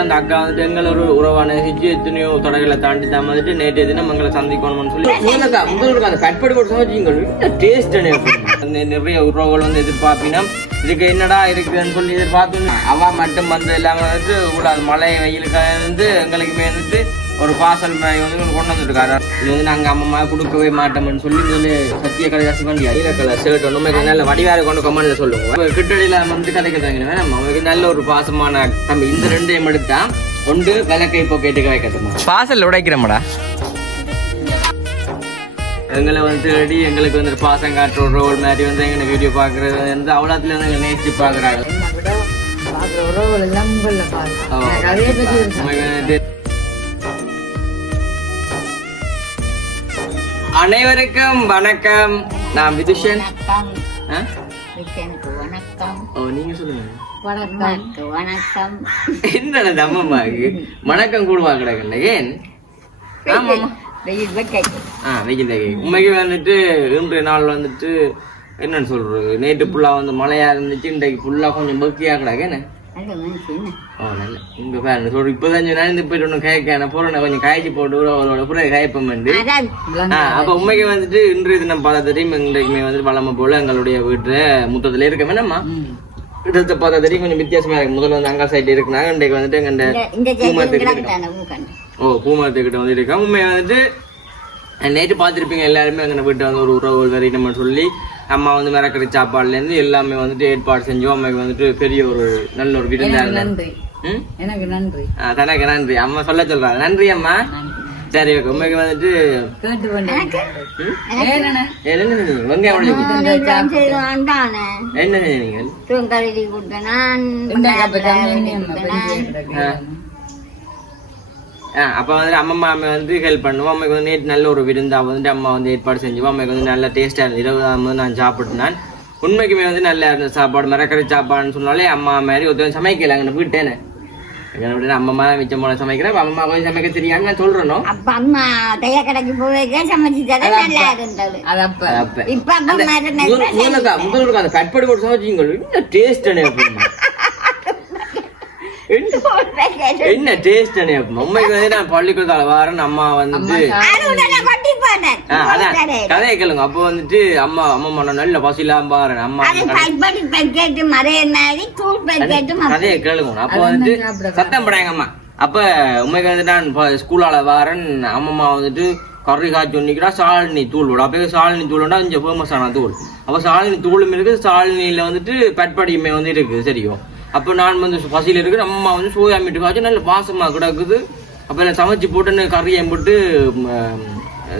அந்த அக்கா வந்துட்டு எங்களை ஒரு உறவான எத்தனையோ தடைகளை தாண்டி தான் வந்துட்டு நேற்றைய தினம் எங்களை சந்திக்கணும்னு சொல்லி முதல்ல அந்த கட்படி போட்டு சமைச்சிங்க டேஸ்ட் நிறைய உறவுகள் வந்து எதிர்பார்ப்பினா இதுக்கு என்னடா இருக்குன்னு சொல்லி எதிர்பார்த்து அவ மட்டும் வந்து எல்லாமே வந்துட்டு கூடாது மழை வெயிலுக்கு வந்து எங்களுக்குமே வந்துட்டு ஒரு பார்சல் வந்து கொண்டு வந்துருக்காரு. இது வந்து நாங்கள் அம்மா கொடுக்கவே மாட்டோம்னு சொல்லி சத்திய கடைசி பண்ணி ஐலக்கலை ஷர்ட் ஒன்று நல்ல வடிவாக கொண்டு கொமாண்டில் சொல்லுவோம். கிட்டடியில் வந்து கதைக்க தாங்க நமக்கு நல்ல ஒரு பாசமான தம்பி. இந்த ரெண்டையும் எடுத்தா ஒன்று விளக்கை இப்போ கேட்டுக்க வைக்கட்டுமா பார்சல் உடைக்கிறோம்டா. எங்களை வந்து தேடி எங்களுக்கு வந்து பாசம் காட்டுற ஒரு ரோல் மாதிரி வந்து எங்களை வீடியோ பார்க்குறது வந்து அவ்வளோத்துல வந்து எங்களை நேசிச்சு பார்க்குறாங்க. அனைவருக்கும் வணக்கம். நான் விதுஷன். நீங்க சொல்லுங்க. வணக்கம். என்னது அம்மாக்கு வணக்கம் கூடுவா கிடக்குல்ல ஏன்? வெயில் உண்மைக்கு வந்துட்டு இன்றைய நாள் வந்துட்டு என்னன்னு சொல்றது, நேற்று ஃபுல்லா வந்து மழையா இருந்துச்சு, இன்றைக்கு ஃபுல்லா கொஞ்சம் பக்தியா கிடக்கு. என்ன நல்ல இங்க பாருங்க சொல்ற இப்பதான் நனைந்து போயிட்டு ஒண்ணு காய்க்கான போறேன் கொஞ்சம் காய்ச்சி போட்டு அவரோட புற காய்ப்பம் வந்து அப்ப உண்மைக்கு வந்துட்டு இன்றைய தினம் பார்த்தா தெரியும். இன்றைக்குமே வந்துட்டு வளமை போல எங்களுடைய வீட்டுல முத்தத்துல இருக்க வேணாமா இடத்த பார்த்தா தெரியும் கொஞ்சம் வித்தியாசமா இருக்கு. முதல்ல வந்து அங்கா சைட் இருக்குனாங்க, இன்றைக்கு வந்துட்டு பூமரத்துக்கிட்ட வந்து இருக்கா. உண்மையை வந்துட்டு நேற்று பார்த்துருப்பீங்க எல்லாருமே அங்கே வீட்டை வந்து ஒரு உறவு வரையிட்டோம்னு சொல்லி அம்மா வந்து மிரக்கறி சாப்பாடுலேருந்து எல்லாமே வந்துட்டு ஏற்பாடு செஞ்சோம். அம்மாக்கு வந்துட்டு பெரிய ஒரு நல்ல ஒரு விருந்தா இருந்தேன். எனக்கு நன்றி. தனக்கு நன்றி அம்மா சொல்ல சொல்றாங்க. நன்றி அம்மா. சரி ஓகே. உண்மைக்கு வந்துட்டு என்ன அப்போ வந்துட்டு அம்மா வந்து ஹெல்ப் பண்ணுவோம். அம்மைக்கு வந்து நேற்று நல்ல ஒரு விருந்தா வந்துட்டு அம்மா வந்து ஏற்பாடு செஞ்சுவோம். அம்மைக்கு வந்து நல்ல டேஸ்டாக இருந்தது. 20 நான் சாப்பிட்டுனான். உண்மைக்குமே வந்து நல்லா இருந்த சாப்பாடு மிரக்கறி சாப்பாடுன்னு சொன்னாலே அம்மா மாதிரி ஒருத்தர் சமைக்கல அங்கே வீட்டேன்னு அம்மா மிச்சம் போல சமைக்கிறேன். அம்மா கொஞ்சம் சமைக்க தெரியாம நான் சொல்றேன். அம்மா தைய கடைக்கு போய் சமைச்சு முதல்ல அந்த கட்படி போட்டு சமைச்சிங்க இன்னும் டேஸ்ட் என்ன டேஸ்ட் உண்மைக்கு வந்து நான் பள்ளிக்கூடத்தால வாரேன். அம்மா வந்துட்டு கதையை கேளுங்க. அப்போ வந்துட்டு அம்மா நல்ல பசிலாம் பாரு அம்மா கதையை கேளுங்க. அப்போ வந்துட்டு சத்தம் படாங்க அம்மா. அப்ப உண்மைக்கு வந்து நான் ஸ்கூலால வாரேன். அம்மா வந்துட்டு கறி காய்ச்சி ஒன்னிக்கிறா சாலினி தூள் விடும். அப்போ சாலினி தூள்னா கொஞ்சம் ஃபேமஸான தூள். அப்போ சாலினி தூளும் இருக்குது, சாலினியில வந்துட்டு பட்படியுமே வந்து இருக்குது. சரியும் அப்போ நான் வந்து பசியில் இருக்கு. அம்மா வந்து சோயா மீட்டு காய்ச்சி நல்ல பாசமாக கிடக்குது. அப்போ எல்லாம் சமைச்சு போட்டுன்னு கறியை போட்டு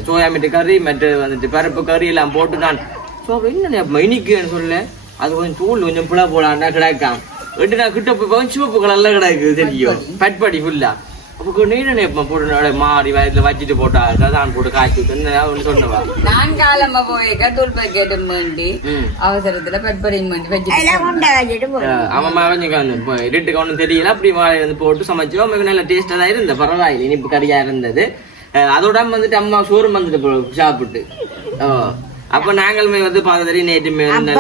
சோயா மீட்டு கறி மற்ற வந்துட்டு பருப்பு கறி எல்லாம் போட்டு நான் என்ன இனிக்குன்னு சொல்ல அது கொஞ்சம் தூள் கொஞ்சம் புலா போலான்னா கிடக்கான் எட்டு நான் கிட்ட போய் சிவப்பு கலர்ல கிடக்குது. தெரியும் பட்படி ஃபுல்லா. அப்போ நீன போட்டு மாறி வயதுல வச்சுட்டு போட்டா தான் போட்டு காய்ச்சி விட்டு சொன்னவா நான் காலம்ப போய் தூள் பாக்கெட்டு வேண்டி அவசரத்துல பட்படியும் அவன் இருட்டுக்கு ஒன்றும் தெரியல. அப்படி வாழை வந்து போட்டு சமைச்சோம். அவங்களுக்கு நல்ல டேஸ்டா தான் இருந்தது. பரவாயில்லை இனிப்பு கறியா இருந்தது. அதோட வந்துட்டு அம்மா சோறு வந்துட்டு சாப்பிட்டு அப்ப நாங்களுமே வந்து பார்த்தா நேற்றுமே வந்து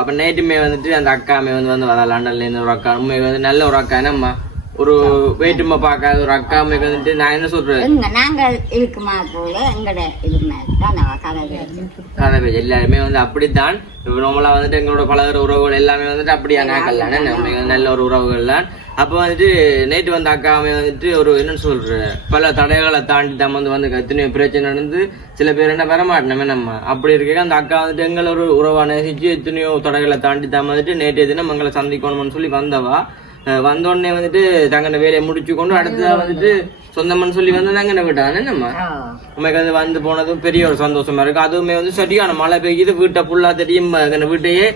அப்ப நேற்றுமே வந்துட்டு அந்த அக்காமே வந்து லண்டன்ல இருந்து ஒரு அக்கா உண்மை வந்து நல்ல ஒரு அக்கா அம்மா ஒரு வேற்றுமை பார்க்காத ஒரு அக்கா அம்மைக்கு வந்துட்டு நான் என்ன சொல்றேன் நாங்கள் இருக்குமா போல கதை எல்லாருமே வந்து அப்படித்தான். நம்மளா வந்துட்டு எங்களோட பழகிற உறவுகள் எல்லாமே வந்துட்டு அப்படியா நாங்கள் நல்ல ஒரு உறவுகள் தான். அப்போ வந்துட்டு நேற்று வந்து அக்காமே வந்துட்டு ஒரு என்னன்னு சொல்ற பல தடைகளை தாண்டி தான் வந்து எத்தனையோ பிரச்சனை நடந்து சில பேர் என்ன வரமாட்டோமே நம்ம அப்படி இருக்க அந்த அக்கா வந்துட்டு எங்களை ஒரு உறவா நேசிச்சு எத்தனையோ தடைகளை தாண்டி தான் வந்துட்டு நேற்றைய தினம் எங்களை சந்திக்கணும்னு சொல்லி வந்தவா. வந்தோடனே வந்துட்டு தங்கன வேலையை முடிச்சு கொண்டு அடுத்ததா வந்துட்டு சொந்தம்னு சொல்லி வந்து தங்கன விட்டானே நம்ம உண்மைக்கு வந்து போனதும் பெரிய ஒரு சந்தோஷமா இருக்கு. அதுவுமே வந்து சரியான மழை பெய்யுது. வீட்டை ஃபுல்லா தெரியும் வீட்டையே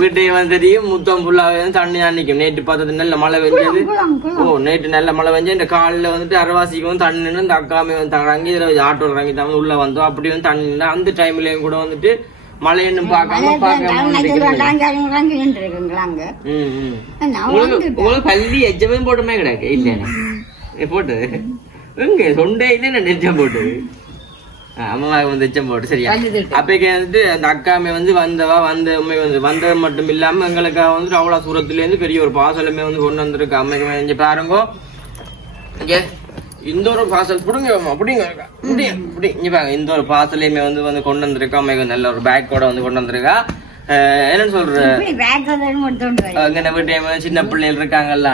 வீட்டையே வந்து தெரியும் முத்தம் ஃபுல்லாவே தண்ணி நிக்கும். நேற்று பார்த்தது நல்ல மழை பெஞ்சது. நேற்று நல்ல மழை பெஞ்சு இந்த காலில் வந்துட்டு அரவாசிக்கு வந்து தண்ணி இந்த அக்காமே வந்து தங்கி ஆட்டோ இறங்கி தான் உள்ள வந்தோம். அப்படி வந்து தண்ணி அந்த டைம்லயும் கூட வந்துட்டு மழைன்னு பார்க்காம உங்களுக்கு பள்ளி எச்சமே போட்டுமே கிடக்கு இல்ல போட்டது எங்க சொண்டே இல்ல நெச்சம் போட்டது அம்மாவுக்கு வந்து எச்சம் போட்டு சரியா. அப்பைக்கு வந்துட்டு அந்த அக்காமே வந்து வந்தது மட்டும் இல்லாம எங்களுக்காக வந்துட்டு அவ்வளவு தூரத்துல இருந்து பெரிய ஒரு பாசலுமே வந்து கொண்டு வந்திருக்கு. அம்மைக்கு இங்க பாருங்க, இங்க இந்த ஒரு பாசல் புடுங்க இங்க பாருங்க, இந்த ஒரு பாசலையுமே வந்து கொண்டு வந்திருக்கா. அம்மைக்கு நல்ல ஒரு பேக் கூட வந்து கொண்டு வந்திருக்கா. என்னன்னு சொல்ற, வீட்டு சின்ன பிள்ளைகள் இருக்காங்கல்ல,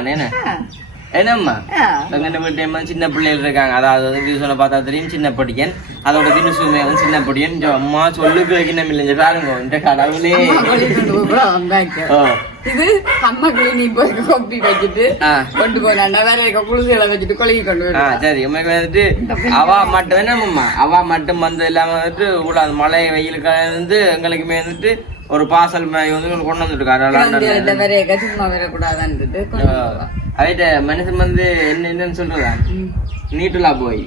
என்னம்மா வீட்டு சின்ன பிள்ளைகள் இருக்காங்க. அதாவது வந்து சொன்ன பார்த்தா தெரியும் சின்ன படிக்கன், அதோட தினசுமே வந்து சின்ன படிக்கன். அம்மா சொல்லு வைக்கணும் இல்லைங்க பாருங்க இந்த கடவுளே. இது அம்மாக்கு நீ போய் கொப்பி வச்சுட்டு கொண்டு போனா வேற குளிர்களை வச்சுட்டு கொழுகி கொண்டு. சரி, உண்மைக்கு வந்துட்டு அவா மட்டும் என்னம்மா அவா மட்டும் வந்து இல்லாம வந்துட்டு உள்ள மழை வெயிலுக்கு வந்து எங்களுக்குமே வந்துட்டு ஒரு பாசல் வந்து கொண்டு வந்துருக்காரு. சும்மா வரக்கூடாதுன்றது அவட்ட மனுஷன் வந்து என்னன்னு சொல்றதா நீட்டுலா போய்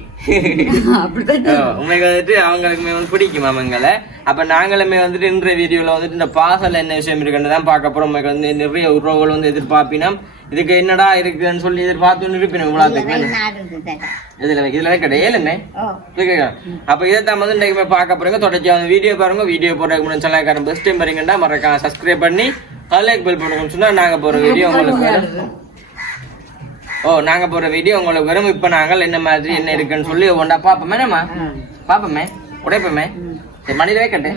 உண்மைக்கு வந்துட்டு அவங்களுக்குமே வந்து பிடிக்கும் அவங்களை. அப்ப நாங்களுமே வந்துட்டு இன்றைய வீடியோல வந்துட்டு இந்த பாசல் என்ன விஷயம் இருக்குன்னு தான் பார்க்க போறோம். உண்மைக்கு வந்து நிறைய உறவுகள் வந்து எதிர்பார்ப்பினா இதுக்கு என்னடா இருக்குன்னு சொல்லி எதிர்பார்த்து இருப்பினோம். இவ்வளவுக்கு இதுல கிடையாதுமே. அப்ப இதைத்தான் வந்து இன்னைக்கு பார்க்க போறீங்க. தொடர்ச்சி அந்த வீடியோ பாருங்க. வீடியோ போடுறதுக்கு சேனல்காரன் பெஸ்ட் டைம் பாருங்கடா, மறக்காம சப்ஸ்கிரைப் பண்ணி லைக் பெல் பண்ணுங்கன்னு சொன்னா நாங்க போற வீடியோ உங்களுக்கு நாங்க போற வீடியோ உங்களுக்கு வரும். இப்ப நாங்கள் என்ன மாதிரி என்ன இருக்குன்னு சொல்லி ஒன்றா பாப்போமே. நம்ம பாப்போமே, உடைப்போமே. சரி, மணிலவே கட்டு.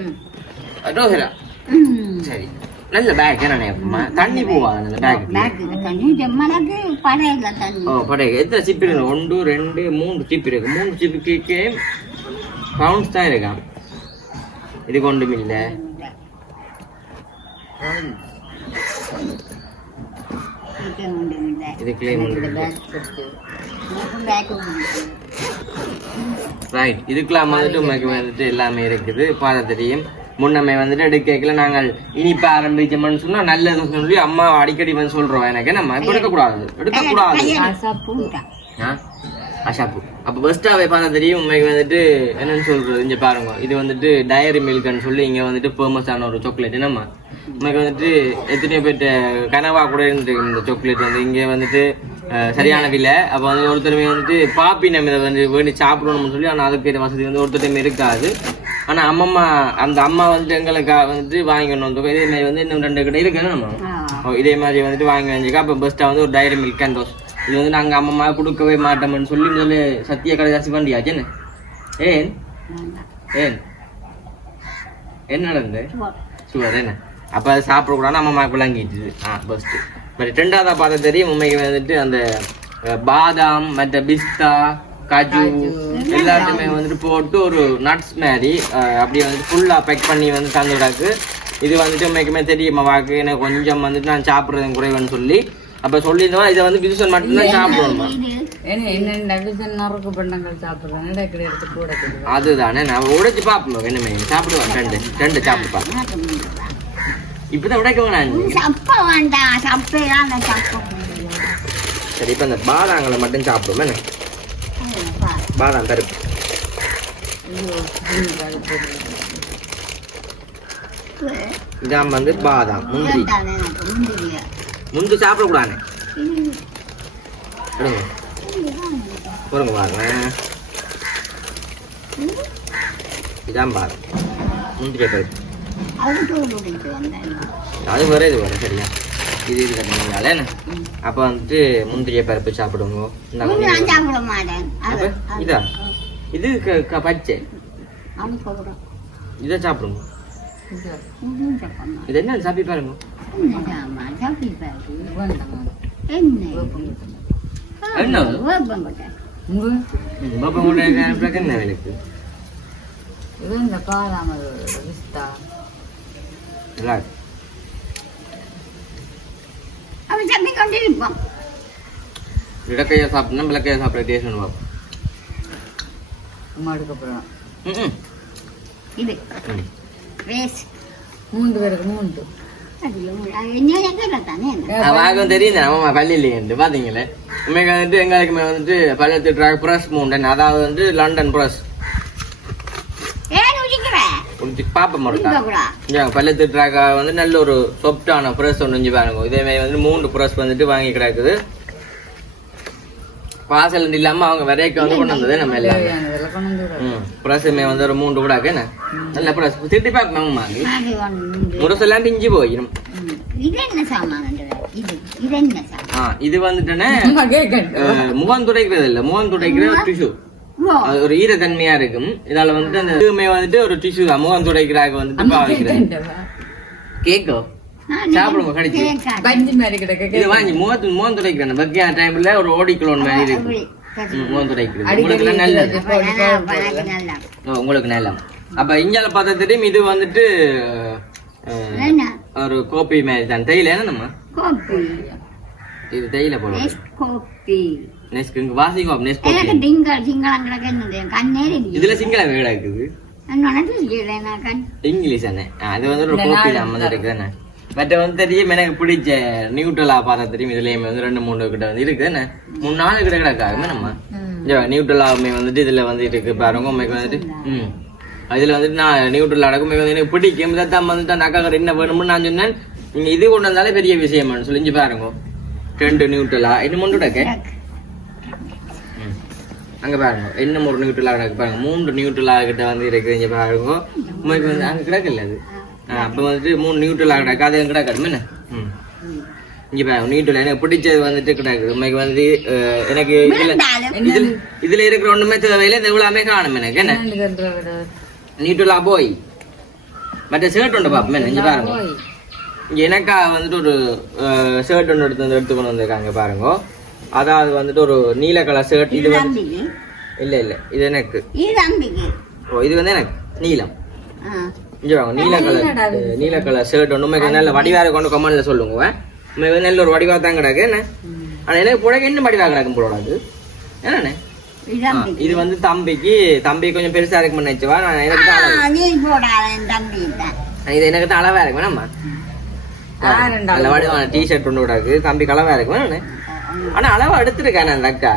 சரி, நல்ல பேக் என்ன தண்ணி போவாங்க அந்த பேக். படகு எத்தனை சிப் இருக்கு? 1 2 3 சிப் இருக்கு. 3 சிப்புக்கு பவுண்ட்ஸ் தான் இருக்கான். இது கொண்டும் இல்லை. இதுக்கெல்லாம் வந்துட்டு உண்மைக்கு வந்துட்டு எல்லாமே இருக்குது. பாத தெரியும் முன்னமே வந்துட்டு எடுக்கல நாங்கள் இனிப்ப ஆரம்பிச்சோம்னு சொன்னா நல்லதுன்னு சொல்லி அம்மா அடிக்கடி வந்து சொல்றோம். எனக்கு நம்ம இப்ப எடுக்கக்கூடாது அஷாப்பு. அப்ப பெஸ்டாவே பாத தெரியும் உண்மைக்கு வந்துட்டு என்னன்னு சொல்றது. இங்க பாருங்க, இது வந்துட்டு டயரி மில்க்னு சொல்லி இங்க வந்துட்டு ஃபேமஸான ஒரு சாக்லேட். என்னம்மா உனக்கு வந்துட்டு எத்தனையோ பேர்ட்ட கனவா கூட இருந்துருக்கு இந்த சாக்லேட் வந்து. இங்கே வந்துட்டு சரியான விலை. அப்போ வந்து ஒருத்தருமே வந்துட்டு பாப்பி நம்ம இதை வந்து வேண்டி சாப்பிடணும்னு சொல்லி, ஆனால் அதுக்கு வசதி வந்து ஒருத்தருமே இருக்காது. ஆனால் அந்த அம்மா வந்துட்டு எங்களுக்காக வந்துட்டு வாங்கிக்கணும். இதே மாதிரி வந்து இன்னும் 2 கடை இருக்கு நம்ம இதே மாதிரி வந்துட்டு வாங்கி வச்சுக்கா. அப்போ பெஸ்ட்டாக வந்து ஒரு டைரி மில்க் கேண்டோஸ் இது வந்து நாங்கள் அம்மா கொடுக்கவே மாட்டோம்னு சொல்லி சத்திய கடை ஜாஸ்தி பண்ணியாச்சுன்னு. ஏன் ஏன் என்ன நடந்து சுவர் என்ன அப்போ அதை சாப்பிடக்கூடாது அம்மா விளங்கிட்டு ஃபர்ஸ்ட். பட் 2வது பார்த்த தெரியும் உண்மைக்கு வந்துட்டு அந்த பாதாம் மற்ற பிஸ்தா காஜு எல்லாத்தையுமே வந்துட்டு போட்டு ஒரு நட்ஸ் மாதிரி அப்படியே வந்துட்டு ஃபுல்லாக பேக் பண்ணி வந்து தந்து விடாக்கு. இது வந்துட்டு உண்மைக்குமே தெரியும் வாக்கு எனக்கு கொஞ்சம் வந்துட்டு நான் சாப்பிட்றது குறைவுன்னு சொல்லி அப்போ சொல்லியிருந்தோம். இதை வந்து கிதுசன் மட்டும்தான் சாப்பிடணுமா. அதுதானே நான் உடைச்சு பார்ப்போம். என்னமே சாப்பிடுவேன். 2 சாப்பிட்டு பார்ப்பேன். இப்பதான் உடைக்க வேணாம். சரி, இப்ப இந்த பாதாங்களை மட்டும் சாப்பிடுவோம். பாதாம் பருப்பு இதான் வந்து பாதாம் முந்திரி சாப்பிடக்கூடாது. பாருங்க பாருங்க, இதான் பாதாம் முந்திரி பருப்பு. அது வேற இது வேற சரியா. இது கட்டினால அப்ப வந்துட்டு முந்திரிய பருப்பு சாப்பிடுங்க. இதா இது பச்சை இதை சாப்பிடுங்க. இது என்ன சாப்பி பாருங்க. என்ன வேலைக்கு இது இந்த பாதாம் பிஸ்தா இடக்கையா சாப்பிடணும் விளக்கையா சாப்பிட டேஸ்ட் பண்ணுவோம். இது 3 பேருக்கு 3 தெரியுது ஆமா பள்ளியிலேருந்து பாத்தீங்களே. உண்மைக்கு வந்துட்டு எங்களுக்குமே வந்துட்டு பள்ளத்து ட்ராக் ப்ரெஸ் 3 அதாவது வந்து லண்டன் ப்ரெஸ் பாப்பா பள்ளத்து ட்ராக் வந்து நல்ல ஒரு சொப்டான ப்ரெஸ் ஒன்று பாருங்க. இதே மாதிரி வந்து 3 ப்ரெஸ் வந்துட்டு வாங்கி கிடக்குது. வாசல் இல்லாம அவங்க வரைக்கும் வந்து கொண்டு வந்தது நம்ம எல்லாமே. பிரசமே வந்து ஒரு 3 கூட என்ன நல்ல பிரஸ் திருட்டி பார்க்கணுமா முரசெல்லாம் பிஞ்சு போயிடும். இது வந்துட்டுன்னு முகம் துடைக்கிறது இல்ல, முகம் துடைக்கிற டிஷ்யூ. அது ஒரு ஈரத்தன்மையா இருக்கும். இதால வந்துட்டு அந்த இதுவுமே வந்துட்டு ஒரு டிஷ்யூ தான். முகம் துடைக்கிறாங்க வந்துட்டு பாவிக்கிறது. கேக்கோ சாப்பிடுங்க கடிச்சு இது வாங்கி முகம் துடைக்கிறேன். பக்கியா டைம்ல ஒரு ஓடிக்கலோன் மாதிரி இருக்கு முகம் துடைக்கிறது. உங்களுக்கு நல்லது, உங்களுக்கு நல்லது. அப்ப இஞ்சால பார்த்தா தெரியும் இது வந்துட்டு ஒரு கோப்பி மாதிரி தான். தேயில என்ன நம்ம இது தேயில போல இதுல சிங்கள வேடா இருக்குது இங்கிலீஷ் தானே. அது வந்து ஒரு கோப்பி நம்ம இருக்குதானே. பட் வந்து தெரியும் எனக்கு பிடிச்ச நியூட்ரலா பார்த்தா தெரியும். இதுலயுமே வந்து 2-3 கிட்ட வந்து இருக்குதானே. 3-4 கிட்ட கிடக்காதுமே நம்ம நியூட்ரலாவுமே வந்துட்டு இதுல வந்து இருக்கு பாருங்க. உண்மைக்கு வந்துட்டு இதுல வந்துட்டு நான் நியூட்ரல் அடக்கும் எனக்கு பிடிக்கும். இதான் வந்துட்டு அந்த அக்கா என்ன வேணும்னு நான் சொன்னேன். நீங்க இது கொண்டு வந்தாலே பெரிய விஷயம் சொல்லிஞ்சு பாருங்க. 2 நியூட்ரலா இன்னும் ஒன்று கிடக்கு அங்க பாருங்க. இன்னும் ஒரு நியூட்ரலா கிடக்கு பாருங்க. 3 நியூட்ரலா கிட்ட வந்து இருக்கு இங்க பாருங்க. உண்மைக்கு வந்து அங்க கிடக்கல அது. அப்ப வந்துட்டு 3 நியூட்ரலா கிடக்கு. அது கிடக்காது என்ன இங்க பாருங்க. நியூட்ரல் எனக்கு பிடிச்சது வந்துட்டு கிடக்குது. உண்மைக்கு வந்து எனக்கு இதுல இருக்கிற ஒண்ணுமே தேவையில்லை. இந்த இவ்வளவுமே காணும் எனக்கு என்ன நியூட்ரலா போய் மற்ற ஷர்ட் ஒன்று பாப்போமே இங்க பாருங்க. இங்க எனக்கா வந்துட்டு ஒரு ஷர்ட் ஒன்று எடுத்துக்கொண்டு வந்திருக்காங்க பாருங்க. அதாவது வந்துட்டு ஒரு நீல கலர் ஷர்ட். இது வந்து இல்ல இல்ல இது எனக்கு இது வந்து எனக்கு நீலம். இங்க வாங்க நீல கலர் ஷர்ட் ஒன்று நல்ல வடிவாக கொண்டு கமெண்ட்ல சொல்லுங்க. நல்ல ஒரு வடிவா தான் கிடக்கு என்ன. ஆனா எனக்கு புடவை என்ன வடிவா கிடக்கும் போடாது என்னண்ணே. இது வந்து தம்பி கொஞ்சம் பெருசா இருக்கு நினைச்சுவா. எனக்கு இது எனக்கு அளவா இருக்கு வேணாமா. நல்ல வடிவான டிஷர்ட் ஒன்று கிடக்கு. தம்பி கலவா இருக்கு வேணாண்ணே. ஆனா அளவா எடுத்துருக்கேன் அந்த அக்கா.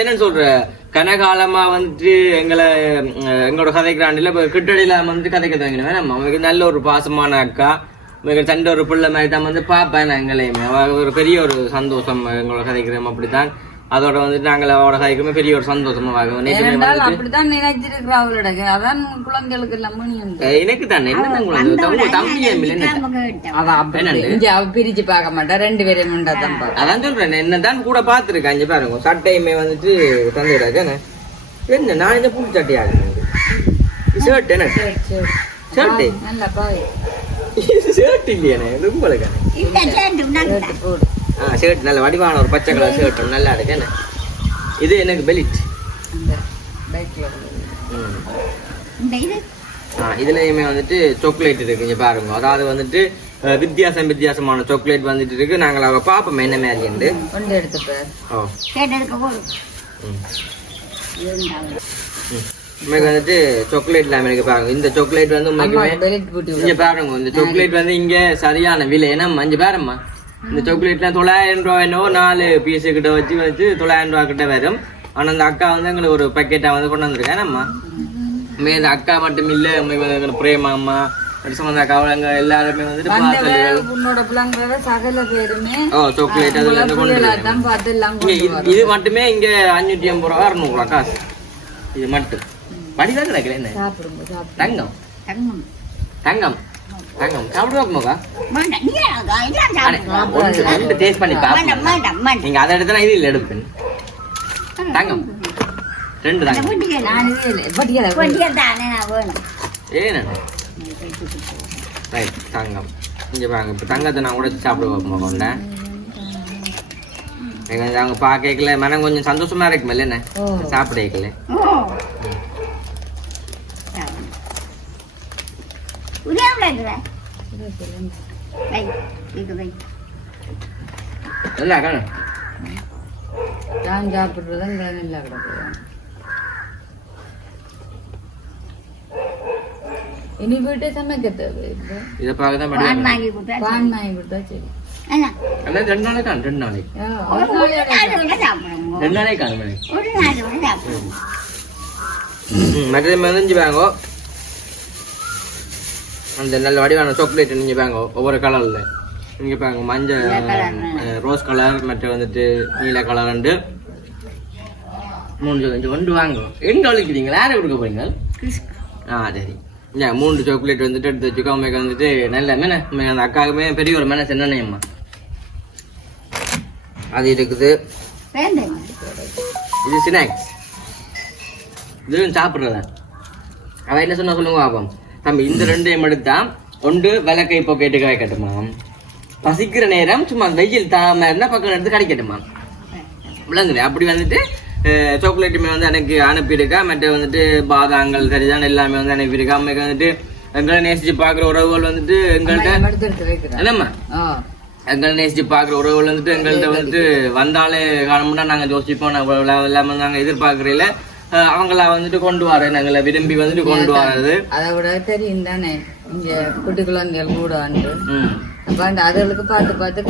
என்னன்னு சொல்ற கனகாலமா வந்துட்டு எங்களோட கதைக்கிறாண்டில கிட்டடியில வந்து கதைக்கிறாங்க. நம்ம நல்ல ஒரு பாசமான அக்கா. சண்டை ஒரு பிள்ளை மாதிரி தான் வந்து பாப்பேன் எங்களையுமே. ஒரு பெரிய ஒரு சந்தோஷம் எங்களோட கதைக்கிறோம். அப்படித்தான் அதோட வந்துட்டு நாங்கள் அவரோட கதைக்குமே பெரிய ஒரு சந்தோஷமா அப்படித்தான் நினைச்சிருக்கிற அவளோட. அதான் குழந்தைகளுக்கு எனக்கு தானே பிரிச்சு பார்க்க மாட்டேன். 2 பேரும் அதான் சொல்றேன். என்னதான் கூட பாத்துருக்கேன். அஞ்சு பாருங்க சட்டையுமே வந்துட்டு தந்துடாது என்ன. நான் இந்த புது சட்டை ஆகுது ஷர்ட் என்ன ஷர்ட் ஷர்ட் இல்லையானே உங்களுக்கு ஷர்ட் நல்ல வடிவான ஒரு பச்சை கலர் ஷர்ட் நல்லா இருக்கு என்ன. இது எனக்கு பெலிட். இதுலயுமே வந்துட்டு சாக்லேட் இருக்கு இங்க பாருங்க. அதாவது வந்துட்டு வித்தியாசமான சாக்லேட் வந்துட்டு இருக்கு. நாங்கள் அவ பாப்போம் என்ன மாதிரி வந்துட்டு சாக்லேட் எல்லாம் இருக்கு பாருங்க. இந்த சாக்லேட் வந்து இங்க பாருங்க. இந்த சாக்லேட் வந்து இங்க சரியான விலை ஏன்னா மஞ்சள் பாருமா. இந்த சாக்லேட்லாம் 900 ரூபாய் என்னவோ 4 பீஸ் கிட்ட வச்சு 900 ரூபாய் கிட்ட வரும். ஆனா அந்த அக்கா வந்து எங்களுக்கு ஒரு பேக்கெட்டா வந்து கொண்டு வந்திருக்கேன் நம்ம. இந்த அக்கா மட்டும் இல்ல பிரேமா அம்மா சம்பந்த அக்கா எல்லாருமே வந்துட்டு சாக்லேட் அதுல இருந்து கொண்டு. இது மட்டுமே இங்க 550 ரூபா 600 ரூபா காசு. இது மட்டும் வடிவா கிடைக்கல என்ன தங்கம் தங்கம் தங்கம் சாப்பிடுவாங்க. டேஸ்ட் பண்ணி பாப்போம். நீங்க அதை எடுத்தா இது இல்ல எடுப்பேன். தங்கம் 2 தங்கம் ஏன்னா தங்கம் இங்க பாருங்க. இப்ப தங்கத்தை நான் உடைச்சு சாப்பிட வைப்போம். எங்க அவங்க பாக்கல மனம் கொஞ்சம் சந்தோஷமா இருக்குமே இல்ல சாப்பிட வைக்கல. இனி வீட்டை சமைக்க தேவை. இதை பார்க்கதான் 2 நாளைக்கு 2 நாளைக்கு மற்ற வாங்கோ. அந்த நல்ல வடிவான சாக்லேட் நீங்க பாங்க ஒவ்வொரு கலர்ல நீங்க பாங்க மஞ்சள் ரோஸ் கலர் மற்ற வந்துட்டு நீல கலர் ரெண்டு 3 கொண்டு வாங்க எங்க வலிக்கிறீங்களா யாரை கொடுக்க போறீங்க சரி 3 சாக்லேட் வந்துட்டு எடுத்து வச்சுக்கோ அம்மைக்கு வந்துட்டு நல்ல மேன அந்த அக்காவுமே பெரிய ஒரு மேன சின்னம்மா அது இருக்குது இது ஸ்நாக்ஸ் இது சாப்பிட்றதா அவ என்ன சொன்னா சொல்லுங்க பாப்போம் தம்பி இந்த 2 எடுத்தா ஒன்று விளக்கை பாக்கெட்டுக்கு வைக்கட்டுமா பசிக்கிற நேரம் சும்மா வெயில் தாம இருந்தா பக்கம் எடுத்து கிடைக்கட்டுமா விளங்குது அப்படி வந்துட்டு சாக்லேட்டுமே வந்து எனக்கு அனுப்பியிருக்கா மற்ற வந்துட்டு பாதாங்கள் சரிதான் எல்லாமே வந்து அனுப்பியிருக்கா அம்மைக்கு வந்துட்டு எங்களை நேசிச்சு பாக்குற உறவுகள் வந்துட்டு எங்கள்கிட்ட என்னம்மா எங்களை நேசிச்சு பாக்குற உறவுகள் வந்துட்டு எங்கள்கிட்ட வந்துட்டு வந்தாலே காணமுன்னா நாங்க யோசிப்போம் எல்லாமே நாங்க எதிர்பார்க்கறதுல அவங்கள வந்துட்டு கொண்டு வரேன் நாங்களை விரும்பி வந்துட்டு கொண்டு வர்றது அதை விட தெரியும் தானே இங்க குட்டி குழந்தைகள் கூட அதுகளுக்கு பார்த்து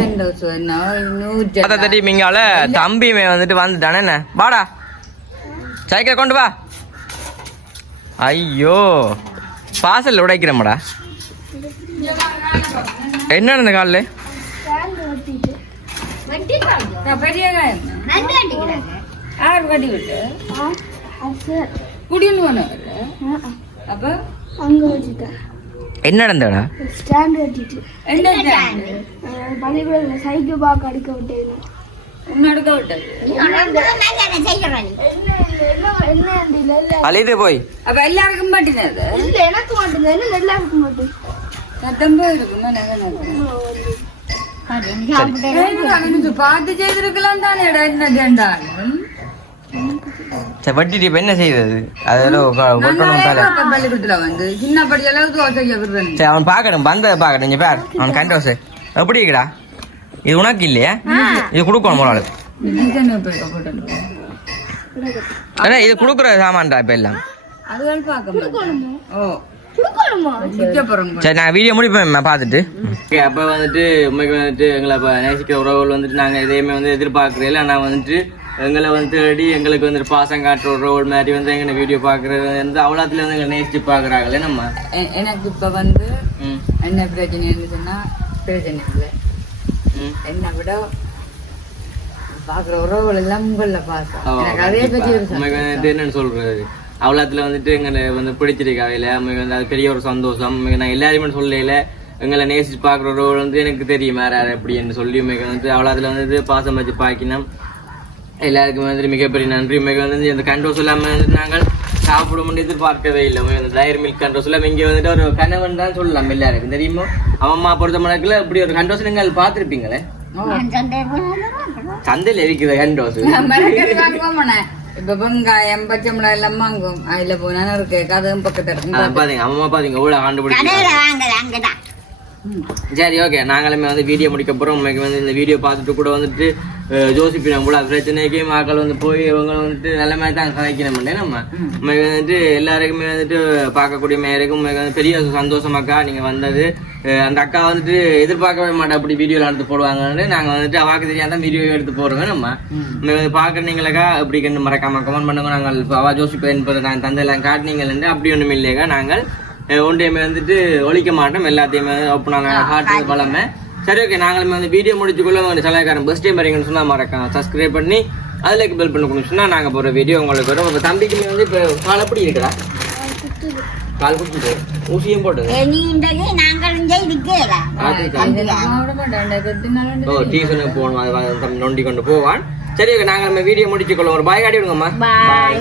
தெரியும் இங்கால தம்பிமே வந்துட்டு வந்துட்டானே என்ன வாடா சைக்கிள் கொண்டு வா ஐயோ பாசல் உடைக்கிறேன்டா என்ன இந்த காலில் என்ன நடந்தடா சைக்கிள் பாக்க அடிக்க விட்டேன் அழிது போய் அப்ப எல்லாருக்கும் மாட்டினது எனக்கு மாட்டேன் எல்லாருக்கும் மாட்டேன் பார்த்து செய்திருக்கலாம் தானே என்ன கேண்டாலும் வட்டி என்ன செய்யறது பள்ளிக்கூடத்துல வந்து சின்ன படி அளவுக்கு அவன் பாக்கட்டும் வந்த பாக்கட்டும் இங்க பேர் அவன் கண்டோஸ் எப்படி இருக்கடா இது உனக்கு இல்லையா இது கொடுக்கணும் ஒரு ஆளுக்கு இது கொடுக்குற சாமான்டா இப்ப எல்லாம் சரி நான் வீடியோ முடிப்பேன் பார்த்துட்டு அப்போ வந்துட்டு உண்மைக்கு வந்துட்டு எங்களை இப்போ நேசிக்கிற உறவுகள் வந்துட்டு நாங்கள் எதையுமே வந்து எதிர்பார்க்குறதில்ல ஆனால் வந்துட்டு எங்களை வந்து தேடி எங்களுக்கு வந்துட்டு பாசம் காட்டுற உறவுகள் மாதிரி வந்து எங்களை வீடியோ பார்க்குறது வந்து அவ்வளோத்துல வந்து எங்களை நேசிச்சு பார்க்குறாங்களே நம்ம எனக்கு இப்போ வந்து என்ன பிரச்சனை இருந்துச்சுன்னா பிரச்சனை இல்லை என்னை விட பார்க்குற உறவுகள் எல்லாம் உங்களில் பார்த்தோம் அதே பற்றி வந்துட்டு என்னன்னு சொல்றது அவ்வளோத்துல வந்துட்டு எங்களை வந்து பிடிச்சிருக்கு அவையில அம்மைக்கு வந்து அது பெரிய ஒரு சந்தோஷம் நான் எல்லாருமே சொல்லல எங்களை நேசிச்சு பார்க்குற உறவுகள் வந்து எனக்கு தெரியும் வேற யார் எப்படின்னு சொல்லி உண்மைக்கு வந்துட்டு அவ்வளோத்துல வந்துட்டு பாசம் வச்சு பார்க்கணும் எல்லாருக்குமே வந்துட்டு மிகப்பெரிய நன்றி உண்மைக்கு வந்து இந்த கண்டோஸ் இல்லாமல் வந்துட்டு நாங்கள் சாப்பிட முடியும் எதிர்பார்க்கவே இல்லை இந்த டயர் மில்க் கண்டோஸ் எல்லாம் இங்கே வந்துட்டு ஒரு கணவன் தான் சொல்லலாம் எல்லாருக்கும் தெரியுமோ அம்மா பொறுத்த மணக்கில் இப்படி ஒரு கண்டோஸ் நீங்கள் பார்த்துருப்பீங்களே சந்தையில் இருக்குது கண்டோஸ் இப்ப வெங்காயம் பச்சை மிளகாய் எல்லாம் வாங்கும் அதுல போனா இருக்கு கதவும் பக்கத்துல பாத்தீங்க அம்மா பாத்தீங்க ஊழ கண்டுபிடிச்சு சரி ஓகே நாங்களுமே வந்து வீடியோ முடிக்க போறோம் உண்மைக்கு வந்து இந்த வீடியோ பார்த்துட்டு கூட வந்துட்டு ஜோசிப்பினம் கூட பிரச்சனைக்கே மக்கள் வந்து போய் இவங்க வந்துட்டு நல்ல மாதிரி தான் கலைக்கணும் நம்ம உண்மைக்கு வந்துட்டு எல்லாருக்குமே வந்துட்டு பார்க்கக்கூடிய மேருக்கும் உண்மைக்கு வந்து பெரிய சந்தோஷமாக்கா நீங்க வந்தது அந்த அக்கா வந்துட்டு எதிர்பார்க்கவே மாட்டோம் அப்படி வீடியோல எடுத்து போடுவாங்கன்னு நாங்க வந்துட்டு அவாக்கு தெரியாதான் வீடியோ எடுத்து போறோங்க நம்ம வந்து பாக்குறீங்களக்கா அப்படி கண்டு மறக்காம கமெண்ட் பண்ணுங்க நாங்கள் அவா ஜோசிப்பேன் நாங்கள் தந்தெல்லாம் காட்டினீங்க அப்படி ஒண்ணும் இல்லையா நாங்கள் ஒன்றையுமே வந்துட்டு ஒழிக்க மாட்டோம் எல்லாத்தையுமே ஒப்பு நாங்கள் காட்டுறது பலமே சரி ஓகே நாங்களுமே வந்து வீடியோ முடிச்சுக்குள்ள சலாய்க்காரன் பஸ் டைம் வரீங்கன்னு சொன்னா மறக்காம சப்ஸ்கிரைப் பண்ணி அதுல பெல் பண்ண சொன்னா நாங்க போற வீடியோ உங்களுக்கு வரும் உங்க தம்பிக்குமே வந்து இப்போ கால் எப்படி இருக்கடா கால் குடிச்சிட்டு ஊசியும் போட்டது டியூஷனுக்கு போகணும் நொண்டி கொண்டு போவான் சரி ஓகே நாங்கள் வீடியோ முடிச்சுக்கொள்ளும் ஒரு பாய் காட்டி விடுங்கம்மா பாய்